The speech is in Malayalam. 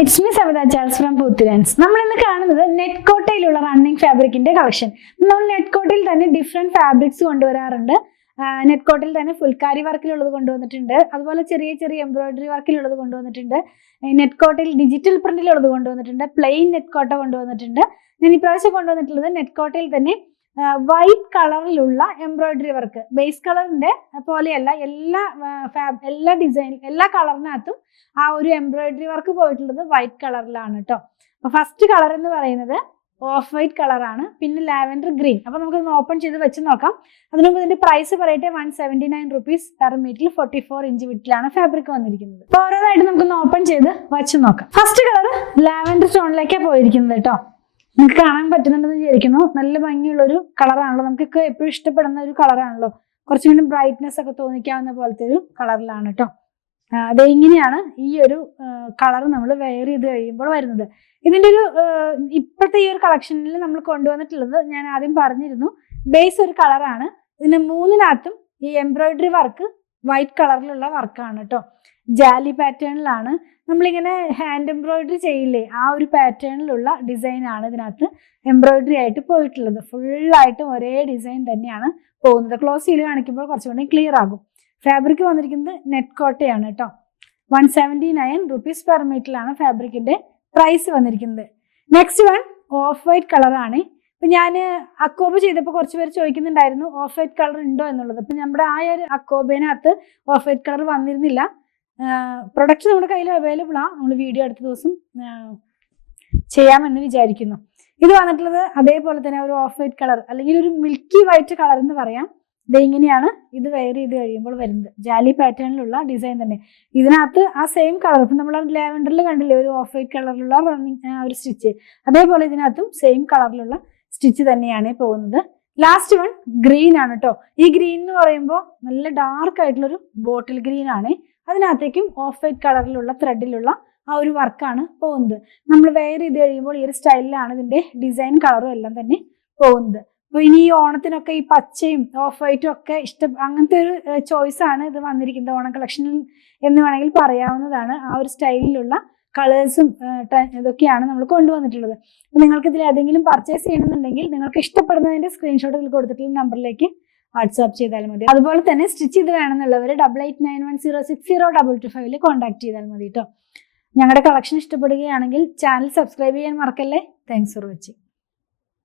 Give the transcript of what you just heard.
It's me Savitha Charles from Poothirans. നമ്മൾ ഇന്ന് കാണുന്നത് നെറ്റ് കോട്ടയിലുള്ള റണ്ണിങ് ഫാബ്രിക്കിന്റെ കളക്ഷൻ. നമ്മൾ നെറ്റ് കോട്ടയിൽ തന്നെ ഡിഫറെന്റ് ഫാബ്രിക്സ് കൊണ്ടുവരാറുണ്ട്. നെറ്റ് കോട്ടിൽ തന്നെ ഫുൾക്കാരി വർക്കിലുള്ളത് കൊണ്ടുവന്നിട്ടുണ്ട്, അതുപോലെ ചെറിയ ചെറിയ എംബ്രോയിഡറി വർക്കിലുള്ളത് കൊണ്ടുവന്നിട്ടുണ്ട്, നെറ്റ് കോട്ടയിൽ ഡിജിറ്റൽ പ്രിന്റിലുള്ളത് കൊണ്ടുവന്നിട്ടുണ്ട്, പ്ലെയിൻ നെറ്റ് കോട്ട കൊണ്ടുവന്നിട്ടുണ്ട്. ഞാൻ ഇപ്രാവശ്യം കൊണ്ടുവന്നിട്ടുള്ളത് നെറ്റ് കോട്ടയിൽ തന്നെ വൈറ്റ് കളറിലുള്ള എംബ്രോയിഡറി വർക്ക്. ബേസ് കളറിന്റെ പോലെയല്ല, എല്ലാ ഡിസൈൻ എല്ലാ കളറിനകത്തും ആ ഒരു എംബ്രോയിഡറി വർക്ക് പോയിട്ടുള്ളത് വൈറ്റ് കളറിലാണ് കേട്ടോ. അപ്പൊ ഫസ്റ്റ് കളർ എന്ന് പറയുന്നത് ഓഫ് വൈറ്റ് കളറാണ്, പിന്നെ ലാവൻഡർ ഗ്രീൻ. അപ്പൊ നമുക്കൊന്ന് ഓപ്പൺ ചെയ്ത് വെച്ച് നോക്കാം. അതിനുമുമ്പ് ഇതിന്റെ പ്രൈസ് പറയട്ടെ, 179 rupees പെർ മീറ്ററിൽ 44 ഇഞ്ച് വിട്ടിലാണ് ഫാബ്രിക് വന്നിരിക്കുന്നത്. അപ്പൊ ഓരോന്നായിട്ട് നമുക്കൊന്ന് ഓപ്പൺ ചെയ്ത് വെച്ച് നോക്കാം. ഫസ്റ്റ് കളർ ലാവൻഡർ സ്റ്റോണിലേക്കാണ് പോയിരിക്കുന്നത് കേട്ടോ. നിങ്ങൾക്ക് കാണാൻ പറ്റുന്നുണ്ടെന്ന് വിചാരിക്കുന്നു. നല്ല ഭംഗിയുള്ള ഒരു കളറാണല്ലോ, നമുക്കൊക്കെ എപ്പോഴും ഇഷ്ടപ്പെടുന്ന ഒരു കളറാണല്ലോ. കുറച്ചും കൂടി ബ്രൈറ്റ്നെസ് ഒക്കെ തോന്നിക്കാവുന്ന പോലത്തെ ഒരു കളറിലാണ് കേട്ടോ. അത് ഇങ്ങനെയാണ് ഈ ഒരു കളർ നമ്മൾ വെയർ ചെയ്ത് കഴിയുമ്പോൾ വരുന്നത്. ഇതിന്റെ ഒരു ഇപ്പോഴത്തെ ഈ ഒരു കളക്ഷനിൽ നമ്മൾ കൊണ്ടുവന്നിട്ടുള്ളത് ഞാൻ ആദ്യം പറഞ്ഞിരുന്നു, ബേസ് ഒരു കളറാണ്. ഇതിന് മൂന്നിനകത്തും ഈ എംബ്രോയിഡറി വർക്ക് വൈറ്റ് കളറിലുള്ള വർക്കാണ് കേട്ടോ. ജാലി പാറ്റേണിലാണ്, നമ്മളിങ്ങനെ ഹാൻഡ് എംബ്രോയിഡറി ചെയ്യില്ലേ, ആ ഒരു പാറ്റേണിലുള്ള ഡിസൈൻ ആണ് ഇതിനകത്ത് എംബ്രോയിഡറി ആയിട്ട് പോയിട്ടുള്ളത്. ഫുള്ളായിട്ടും ഒരേ ഡിസൈൻ തന്നെയാണ് പോകുന്നത്. ക്ലോസ് ചെയ്ത് കാണിക്കുമ്പോൾ കുറച്ചുകൂടി ക്ലിയർ ആകും. ഫാബ്രിക് വന്നിരിക്കുന്നത് നെറ്റ് കോട്ടയാണ് കേട്ടോ. 179 rupees പെർ മീറ്ററിലാണ് ഫാബ്രിക്കിന്റെ പ്രൈസ് വന്നിരിക്കുന്നത്. നെക്സ്റ്റ് വൺ ഓഫ് വൈറ്റ് കളറാണ്. ഇപ്പൊ ഞാൻ അക്കോബ ചെയ്തപ്പോൾ കുറച്ച് പേര് ചോദിക്കുന്നുണ്ടായിരുന്നു ഓഫ് വൈറ്റ് കളർ ഉണ്ടോ എന്നുള്ളത്. അപ്പൊ നമ്മുടെ ആ ഒരു അക്കോബേനകത്ത് ഓഫ് വൈറ്റ് കളർ വന്നിരുന്നില്ല. പ്രൊഡക്റ്റ് നമ്മുടെ കയ്യിൽ അവൈലബിൾ ആണ്. നമ്മൾ വീഡിയോ അടുത്ത ദിവസം ചെയ്യാമെന്ന് വിചാരിക്കുന്നു. ഇത് വന്നിട്ടുള്ളത് അതേപോലെ തന്നെ ഒരു ഓഫ് വൈറ്റ് കളർ, അല്ലെങ്കിൽ ഒരു മിൽക്കി വൈറ്റ് കളർ എന്ന് പറയാം. ഇത് ഇങ്ങനെയാണ് ഇത് വെയർ ചെയ്ത് കഴിയുമ്പോൾ വരുന്നത്. ജാലി പാറ്റേണിലുള്ള ഡിസൈൻ തന്നെ. ഇതിനകത്ത് ആ സെയിം കളർ, ഇപ്പം നമ്മൾ ലാവൻഡറിൽ കണ്ടില്ലേ ഒരു ഓഫ് വൈറ്റ് കളറിലുള്ള ഒരു സ്റ്റിച്ച്, അതേപോലെ ഇതിനകത്തും സെയിം കളറിലുള്ള സ്റ്റിച്ച് തന്നെയാണ് പോകുന്നത്. ലാസ്റ്റ് വൺ ഗ്രീൻ ആണ് കേട്ടോ. ഈ ഗ്രീൻ എന്ന് പറയുമ്പോൾ നല്ല ഡാർക്ക് ആയിട്ടുള്ളൊരു ബോട്ടിൽ ഗ്രീൻ ആണ്. അതിനകത്തേക്കും ഓഫ് വൈറ്റ് കളറിലുള്ള ത്രെഡിലുള്ള ആ ഒരു വർക്കാണ് പോകുന്നത്. നമ്മൾ വെയർ ചെയ്ത് കഴിയുമ്പോൾ ഈ ഒരു സ്റ്റൈലിലാണ് ഇതിന്റെ ഡിസൈൻ കളറും എല്ലാം തന്നെ പോകുന്നത്. അപ്പൊ ഇനി ഈ ഓണത്തിനൊക്കെ ഈ പച്ചയും ഓഫ് വൈറ്റും ഒക്കെ അങ്ങനത്തെ ഒരു ചോയ്സ് ആണ് ഇത് വന്നിരിക്കുന്നത് ഓണം കളക്ഷനിൽ എന്ന് വേണമെങ്കിൽ പറയാവുന്നതാണ്. ആ ഒരു സ്റ്റൈലിലുള്ള കളേഴ്സും ഇതൊക്കെയാണ് നമ്മൾ കൊണ്ടുവന്നിട്ടുള്ളത്. അപ്പൊ നിങ്ങൾക്ക് ഇതിൽ ഏതെങ്കിലും പർച്ചേസ് ചെയ്യണമെന്നുണ്ടെങ്കിൽ നിങ്ങൾക്ക് ഇഷ്ടപ്പെടുന്നതിന്റെ സ്ക്രീൻഷോട്ട് ഇതിൽ കൊടുത്തിട്ടുള്ള നമ്പറിലേക്ക് വാട്സാപ്പ് ചെയ്താൽ മതി. അതുപോലെ തന്നെ സ്റ്റിച്ച് ചെയ്ത് വേണമെന്നുള്ളവർ 8891060225 കോൺടാക്ട് ചെയ്താൽ മതി കേട്ടോ. ഞങ്ങളുടെ കളക്ഷൻ ഇഷ്ടപ്പെടുകയാണെങ്കിൽ ചാനൽ സബ്സ്ക്രൈബ് ചെയ്യാൻ മറക്കല്ലേ. Thanks for watching.